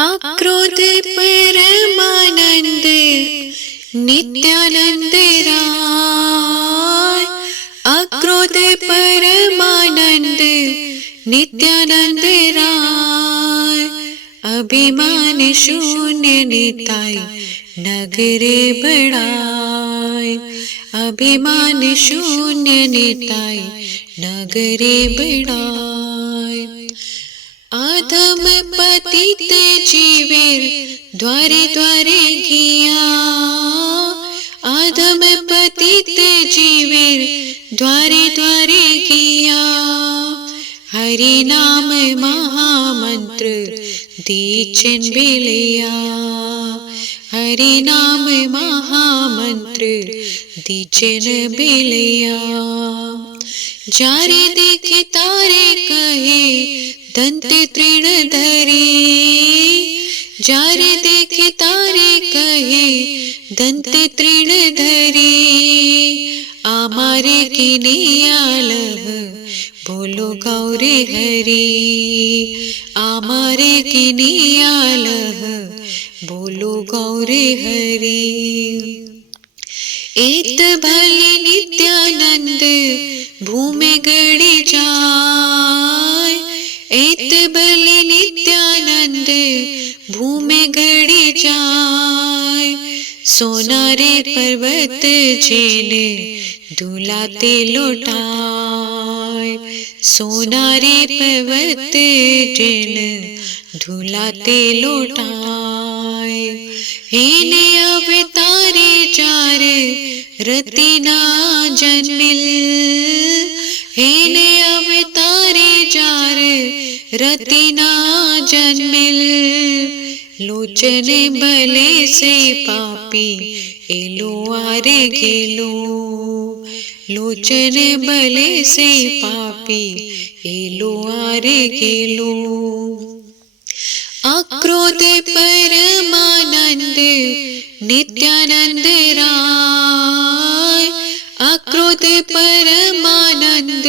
आक्रोध परमानंद नित्यानंद राय। आक्रोध परमानंद नित्यानंद राय। अभिमान शून्य निताय नगर बढ़ाय। अभिमान शून्य निताय नगर बढ़ाय। आधम पतित जीवेर द्वारे द्वारे किया। आधम पतित जीवेर द्वारे द्वारे किया। हरि नाम महामंत्र दीचन बिलिया। हरि नाम महामंत्र दीचन बिलिया। जारे देखे तारे कहे दंत तृण धरी। जारे देखे तारे कहे दंत तृण धरी। आमारे किनियालह बोलो गौरी हरि। आमारे किनियालह बोलो गौरी हरि। एत भले नित्यानंद भूमि गड़ी जाय। एत भले नित्यानंद भूमि गड़ी जाय। सोनारे पर्वत जेने दुलाते लौटाय। सोनारे पर्वत जेन धुलाते लौटाय। हेने अवतारे चार रतिना जन्मिल। हेने अवतारे चार रतिना जन्मिल। लोचन भले से पापी एलो आरे गेलो। लोचन भले से पापी एलो आरे गेलो। आक्रोध परमानंद नित्यानंद राय। आक्रोध परमानंद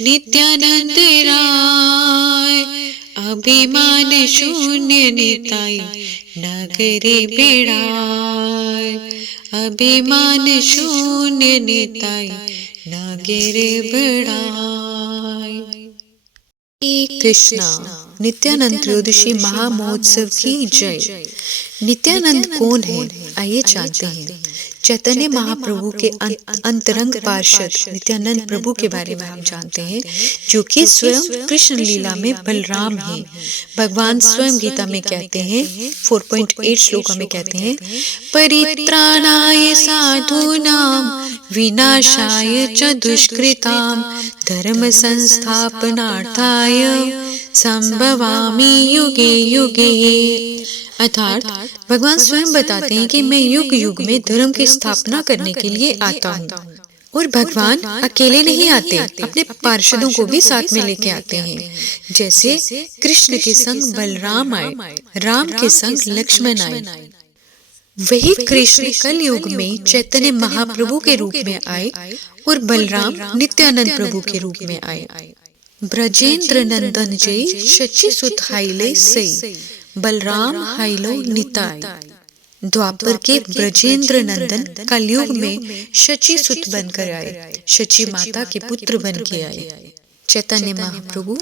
नित्यानंद राय। अभिमान शून्य निताय नगरे बेड़ाय। अभिमान शून्य निताय नगरे बेड़ाय। कृष्णा नित्यानंद त्रयोदशी महामहोत्सव की जय। नित्यानंद कौन है, आइए जानते हैं। चैतन्य महाप्रभु के अंतरंग पार्षद नित्यानंद प्रभु के बारे में हम जानते हैं, जो कि स्वयं कृष्ण लीला में बलराम हैं। भगवान स्वयं गीता में कहते हैं, 4.8 श्लोका में कहते हैं, परित्राणाय साधूनां विनाशाय च दुष्कृतां धर्म संस्थापनार्थाय संभवामि युगे युगे। अर्थात भगवान स्वयं बताते हैं कि मैं युग युग में धर्म की स्थापना करने के लिए आता हूँ। और भगवान अकेले नहीं आते, अपने पार्षदों को भी साथ में लेके आते हैं। जैसे कृष्ण के संग बलराम आए, राम के संग लक्ष्मण आए। वही कृष्ण कल युग में चैतन्य महाप्रभु के रूप में आए और बलराम नित्यानंद प्रभु के रूप में आए। ब्रजेंद्र नंदन जय शची सुत हाइले सई बलराम हाइलो निताय। द्वापर के ब्रजेंद्र नंदन कलयुग में शची सुत बनकर आए, शची माता के पुत्र बन के आए। चैतन्य महाप्रभु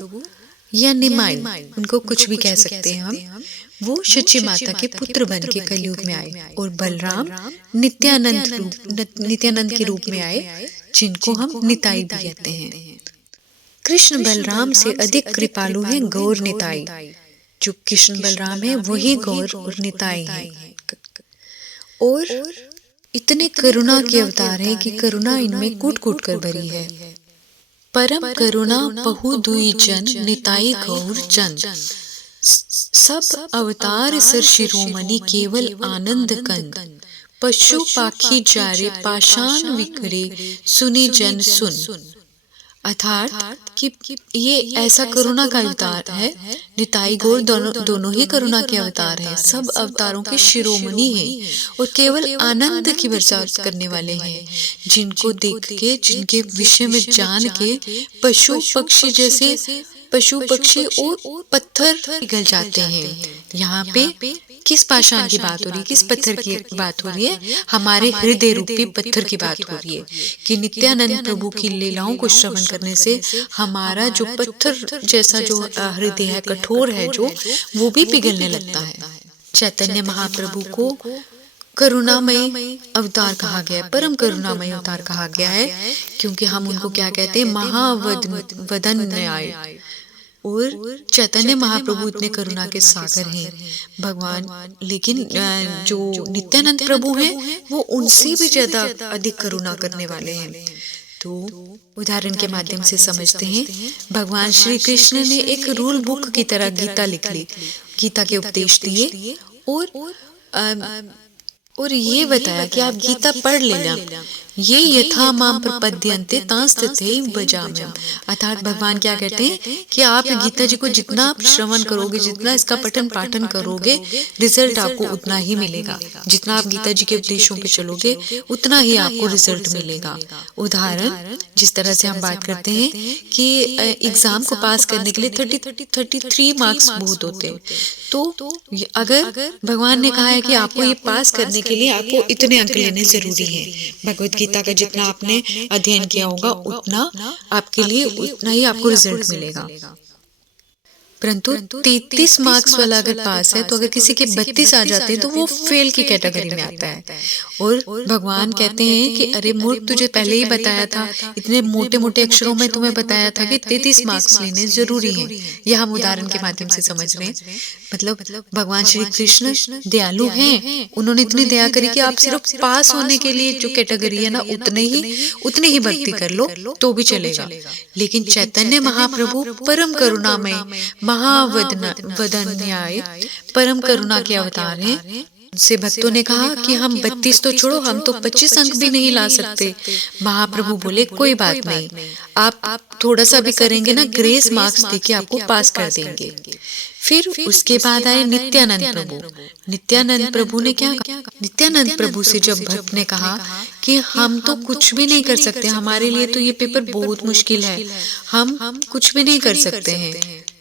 या निमाई, उनको कुछ भी कह सकते हैं हम, वो शची माता के पुत्र बन के कलयुग में आए। और बलराम नित्यानंद के रूप में आए, जिनको हम निताई भी कहते हैं। कृष्ण बलराम से अधिक कृपालु है गौर निताई। जो कृष्ण बलराम है वही गौर और निताई है। और इतने करुणा के अवतार है कि करुणा इनमें कूट कूट कर भरी है। परम करुणा बहु दुई जन निताई गौर जन। सब अवतार सर शिरोमणि केवल आनंद कंद। पशु पाखी जारे पाषाण विकरे सुनी जन सुन। अर्थात कि ये ऐसा करुणा का अवतार है। निताई गौर दोनों ही करुणा के अवतार हैं। सब अवतारों के शिरोमणि हैं और केवल आनंद की वर्षा करने वाले हैं। जिनको देख के, जिनके विषय में जान के पशु पक्षी जैसे पशु पक्षी और पत्थर पिघल जाते हैं। यहाँ पे किस पाषाण की बात हो रही है, किस पत्थर की बात हो रही है? हमारे हृदय रूपी पत्थर की बात हो रही है कि नित्यानंद प्रभु की लीलाओं को श्रवण करने से हमारा जो पत्थर जैसा जो हृदय है, कठोर है जो, वो भी पिघलने लगता है। चैतन्य महाप्रभु को करुणामय अवतार कहा गया है, परम करुणामय अवतार कहा गया है, क्योंकि हम उनको क्या कहते हैं? महावदन्याय। और चैतन्य महाप्रभु इतने करुणा के सागर हैं भगवान, लेकिन जो नित्यानंद प्रभु हैं वो उनसे भी ज्यादा अधिक करुणा करने वाले हैं। तो उदाहरण के माध्यम से समझते हैं, भगवान श्री कृष्ण ने एक रूल बुक की तरह गीता लिख ली, गीता के उपदेश दिए और ये बताया कि आप गीता पढ़ लेना, ये यथा माम प्रपद्यन्ते तांस तथैव भजाम्यहम्। अर्थात भगवान क्या कहते हैं कि आप गीता जी को जितना आप श्रवण करोगे, जितना इसका पठन पाठन करोगे, रिजल्ट आपको उतना ही मिलेगा। जितना आप गीता जी के उपदेशों पे चलोगे उतना ही आपको रिजल्ट मिलेगा। उदाहरण, जिस तरह से हम बात करते हैं कि एग्जाम को पास करने के लिए 33 मार्क्स बहुत होते हैं, तो अगर भगवान ने कहा है कि आपको ये पास करने के लिए आपको इतने अंक लेने जरूरी है, भगवत गीता का जितना आपने अध्ययन किया होगा उतना आपके लिए, उतना ही आपको रिजल्ट मिलेगा। परंतु 33 मार्क्स वाला अगर पास है तो अगर किसी के 32 आ जाते हैं तो वो फेल की कैटेगरी में आता है। और भगवान कहते हैं कि अरे मूर्ख, तुझे पहले ही बताया था, इतने मोटे मोटे अक्षरों में तुम्हें बताया था कि 33 मार्क्स लेने जरूरी हैं। यह हम उदाहरण के माध्यम से समझ रहे हैं। मतलब भगवान श्री कृष्ण दयालु हैं, उन्होंने इतनी दया करी कि आप सिर्फ पास होने के लिए जो कैटेगरी है ना, उतने ही भक्ति कर लो तो भी चलेगा। लेकिन चैतन्य महाप्रभु परम करुणामय, महावदन्याय, परम करुणा के अवतार हैं। से भक्तों ने कहा कि हम 32 तो छोड़ो, हम तो 25 अंक भी नहीं ला सकते। महाप्रभु बोले कोई बात नहीं, आप थोड़ा सा भी करेंगे ना, ग्रेस मार्क्स देके आपको पास कर देंगे। फिर उसके बाद आए नित्यानंद प्रभु। नित्यानंद प्रभु ने क्या कहा? नित्यानंद प्रभु से जब भक्त ने कहा कि हम तो कुछ भी नहीं कर सकते, हमारे लिए तो ये पेपर बहुत मुश्किल है, हम कुछ भी नहीं कर सकते हैं,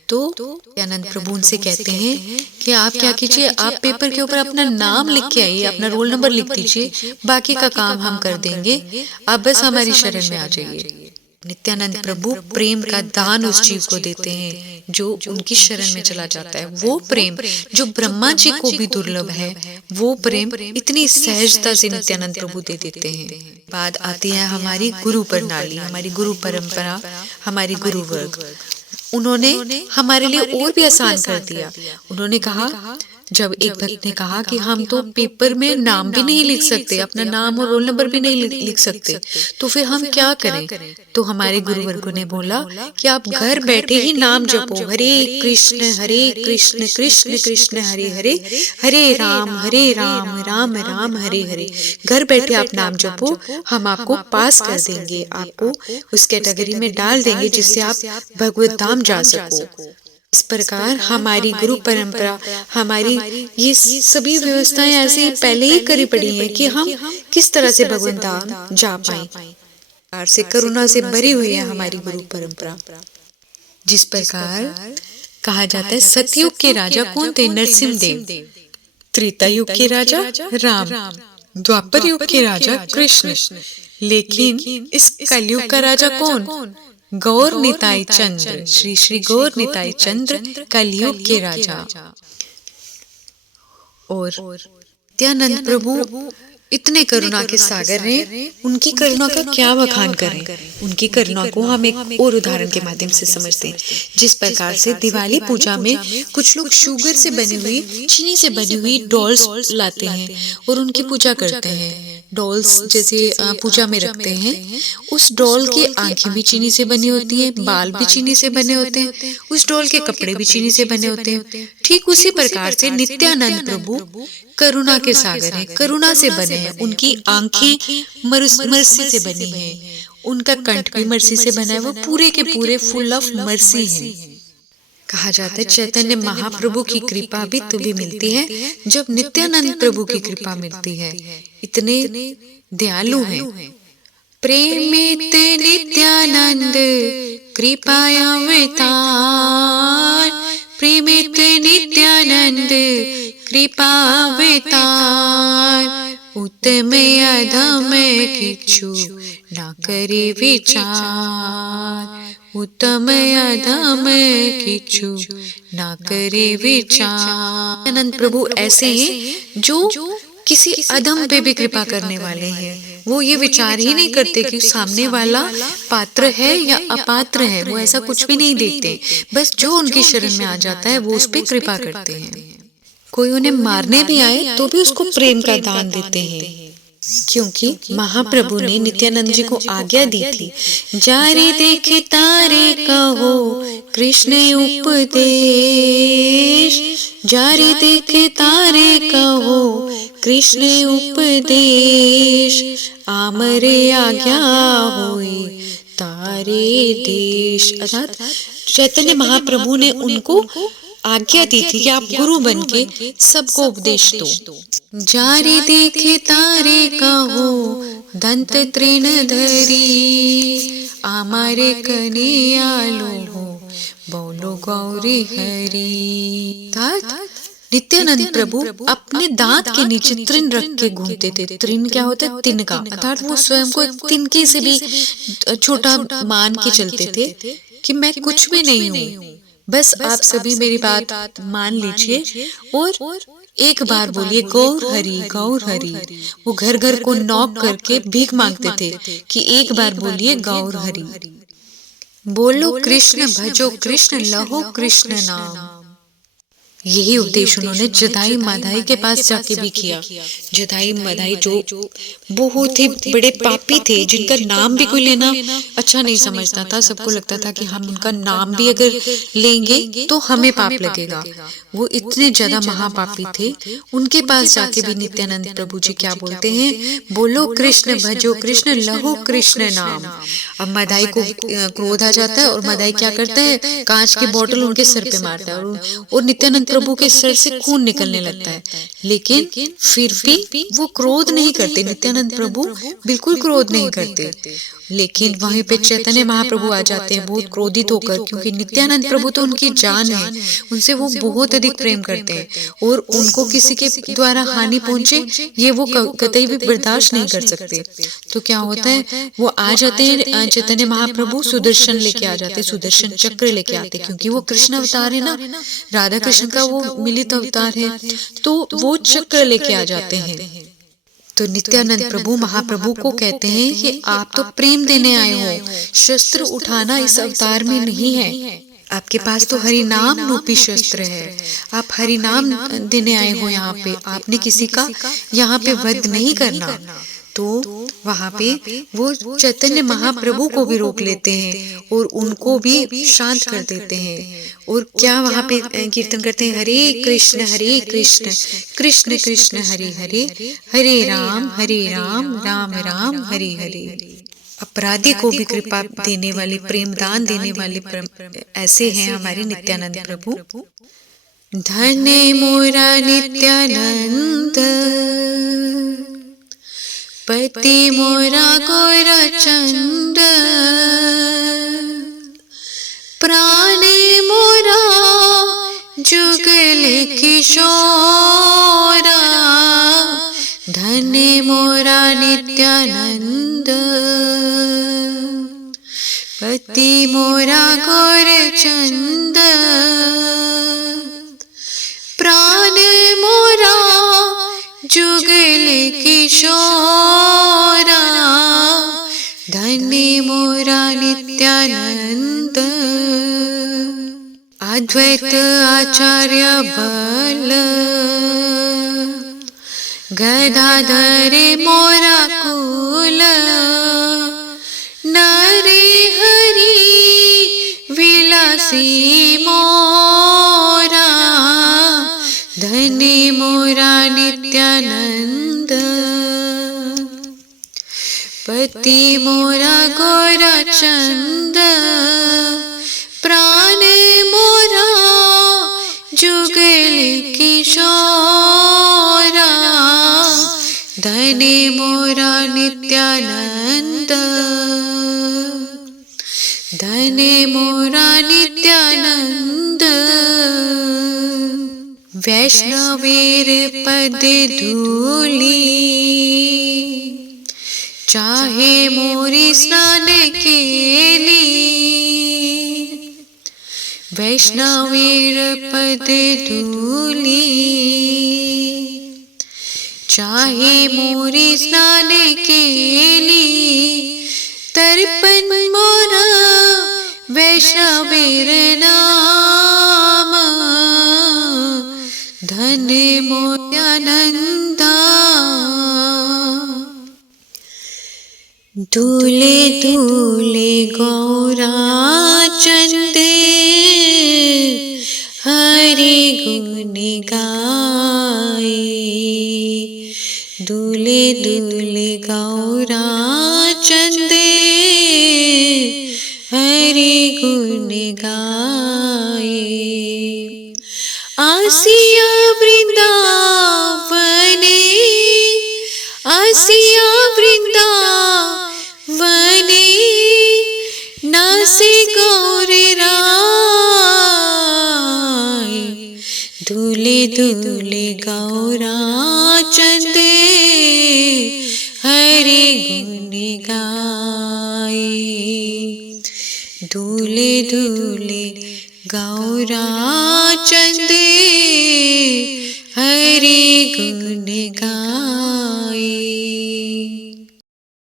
तो नित्यानंद प्रभु उनसे कहते हैं कि आप क्या कीजिए, आप पेपर के ऊपर अपना नाम लिख के आइए, अपना रोल नंबर लिख दीजिए, बाकी का काम हम कर देंगे, आप बस हमारी शरण में आ जाइए। नित्यानंद प्रभु प्रेम का दान उस जीव को देते हैं जो उनकी शरण में चला जाता है। वो प्रेम जो ब्रह्मा जी को भी दुर्लभ है, वो प्रेम इतनी सहजता से नित्यानंद प्रभु दे देते हैं। बात आती है हमारी गुरु प्रणाली, हमारी गुरु परंपरा, हमारी गुरु वर्ग। उन्होंने हमारे लिए और भी आसान कर दिया। उन्होंने कहा, जब एक भक्त ने कहा कि हम तो पेपर में नाम भी नहीं लिख सकते, अपना नाम और रोल नंबर भी नहीं लिख सकते, तो फिर हम क्या करें? तो हमारे गुरुवर्गों ने बोला कि आप घर बैठे ही नाम जपो, हरे कृष्ण कृष्ण कृष्ण हरे हरे, हरे राम राम राम हरे हरे। घर बैठे आप नाम जपो, हम आपको पास कर देंगे, आपको उस कैटेगरी में डाल देंगे जिससे आप भगवत धाम जा सको। इस प्रकार हमारी गुरु परंपरा, हमारी ये सभी व्यवस्थाएं ऐसे ही पहले ही करी पड़ी हैं कि हम किस तरह से भगवान धाम जा पाए। से करुणा से भरी हुई है हमारी गुरु परंपरा। जिस प्रकार कहा जाता है, सतयुग के राजा कौन थे? नरसिंह देव। त्रेता युग के राजा राम, द्वापर युग के राजा कृष्ण, लेकिन इस कलयुग का राजा कौन? गौर निताई चंद्र, श्री श्री गौर निताई चंद्र कलयुग के राजा। और नित्यानंद प्रभु इतने करुणा के सागर हैं, उनकी करुणा का क्या बखान करें। उनकी करुणा को हम एक और उदाहरण के माध्यम से समझते हैं। जिस प्रकार से दिवाली पूजा में कुछ लोग शुगर से बनी हुई, चीनी से बनी हुई डॉल्स लाते हैं और उनकी पूजा करते हैं। डॉल्स जैसे पूजा में रखते हैं, उस डॉल की आंखें भी चीनी से बनी होती हैं, बाल भी चीनी से बने होते हैं, उस डॉल के कपड़े भी चीनी से बने होते हैं। ठीक उसी प्रकार से नित्यानंद प्रभु करुणा के सागर हैं, करुणा से बने हैं। उनकी आंखें मर्सी से बनी हैं, उनका कंठ भी मर्सी से बना है, वो पूरे के पूरे फुल ऑफ मर्सी हैं। कहा जाता है चैतन्य महाप्रभु की कृपा भी तभी मिलती है जब नित्यानंद प्रभु की कृपा मिलती है। इतने दयालु हैं। प्रेमित नित्यानंद कृपायावतार प्रेमित नित्यानंद कृपावतार उत्तम अधम किछु ना करे विचार उत्तम अधम किछु ना करे विचार। अनंत प्रभु ऐसे हैं जो किसी अधम पे भी कृपा करने वाले हैं। वो ये विचार ही नहीं करते कि सामने वाला पात्र है या अपात्र है, वो ऐसा कुछ भी नहीं देखते। बस जो उनकी शरण में आ जाता है वो उस पर कृपा करते हैं। कोई उन्हें मारने भी आए तो भी उसको प्रेम का दान देते हैं, क्योंकि महाप्रभु ने नित्यानंद जी को आज्ञा दी थी, जारे देखे तारे कहो कृष्ण उपदेश, जारे देखे तारे कहो कृष्ण उपदेश, आमरे आज्ञा होई तारे देश। अर्थात चैतन्य महाप्रभु ने उनको आज्ञा दी थी कि आप गुरु बनके सबको उपदेश दो। जारे देखे तारे कहो दंत तृण धरी, आमारे कनियालो हो बोलो गौरी हरि। नित्यानंद प्रभु अपने दांत के नीचे तृण रख के घूमते थे। तृण क्या होता है? तिनका। अर्थात वो स्वयं को एक तिनके से भी छोटा मान के चलते थे कि मैं कुछ भी नहीं हूँ, बस आप सभी मेरी बात मान लीजिए और एक बार बोलिए गौर हरि गौर हरि। वो घर घर को नॉक करके भीख मांगते थे कि एक बार बोलिए गौर हरि। बोलो कृष्ण भजो कृष्ण लहो कृष्ण नाम। यही उपदेश उन्होंने जदाई माधाई के पास जाके भी किया। जदाई माधाई जो बहुत ही बड़े पापी थे, जिनका नाम भी कोई लेना अच्छा नहीं समझता था। सबको लगता था कि हम उनका नाम भी अगर लेंगे तो हमें पाप लगेगा। वो इतने ज्यादा महापापी थे। उनके पास जाके भी नित्यानंद प्रभु जी क्या बोलते हैं, बोलो कृष्ण भजो कृष्ण लहो कृष्ण नाम। अब माधाई को क्रोध आ जाता है और माधाई क्या करता है, कांच की बोतल उनके सर पे मारता है और नित्यानंद प्रभु के सर से खून निकलने लगता है। लेकिन फिर भी वो क्रोध नहीं करते। नित्यानंद प्रभु बिल्कुल क्रोध नहीं करते। लेकिन वहीं पे चैतन्य महाप्रभु आ जाते हैं बहुत क्रोधित होकर, क्योंकि नित्यानंद प्रभु तो उनकी जान है, उनसे वो बहुत अधिक प्रेम करते हैं और उनको किसी के द्वारा हानि पहुंचे ये वो कतई भी बर्दाश्त नहीं कर सकते। तो क्या होता है, वो आ जाते हैं चैतन्य महाप्रभु सुदर्शन लेके आ जाते, सुदर्शन चक्र लेके आते, क्योंकि वो कृष्ण अवतार है ना, राधा कृष्ण का वो मिलित अवतार है, तो वो चक्र लेके आ जाते हैं। तो नित्यानंद प्रभु महाप्रभु को कहते हैं कि आप तो प्रेम देने आए हो, शस्त्र उठाना इस अवतार में नहीं है। आपके पास तो हरि नाम रूपी शस्त्र है, आप हरि नाम देने आए हो यहाँ पे। आपने किसी का यहाँ पे वध नहीं करना। तो वहाँ पे वो चैतन्य महाप्रभु को भी रोक लेते हैं और उनको भी शांत कर देते हैं। और क्या वहाँ पे कीर्तन करते हैं, हरे कृष्ण कृष्ण कृष्ण हरे हरे, हरे राम राम राम हरे हरे। अपराधी को भी कृपा देने वाले, प्रेम दान देने वाले ऐसे हैं हमारे नित्यानंद प्रभु। धन्य मोरा नित्यानंद पति मोरा गोरचंद, प्राणी मोरा जुगल किशोरा, धन्य मोरा नित्यानंद पति मोरा गोरचंद, प्राण मोरा जुगल किशोरा, धन्य मोरा नित्यानंद। अद्वैत आचार्य बल गदाधर मोरा कुल, नरे हरि विलासी मोरा, धन्य मोरा नित्यानंद पति मोरा गोरचंद, प्राण मोरा जुगल किशोरा, धन्य मोरा नित्यानंद, धन्य मोरा नित्यानंद। वैष्णवेर पद धूली चाहे मोरी स्नान केली। वैष्णवेर पद धूली चाहे मोरी स्नान केली। तर्पण मोरा वैष्णवेर नाम। धन मोत्यानंदा। दूले दूले गौरा चंदे हरि गुण गाए। दूले दूले गौरा चंदे हरि गुण गाए। आसिया वृंदावने आसिया वृंदावने नासे गौर राय। दूले दूले गौरा चंदे हरि गुण गाए। दूले दूले गौरा चंदे हरि गुण गाए।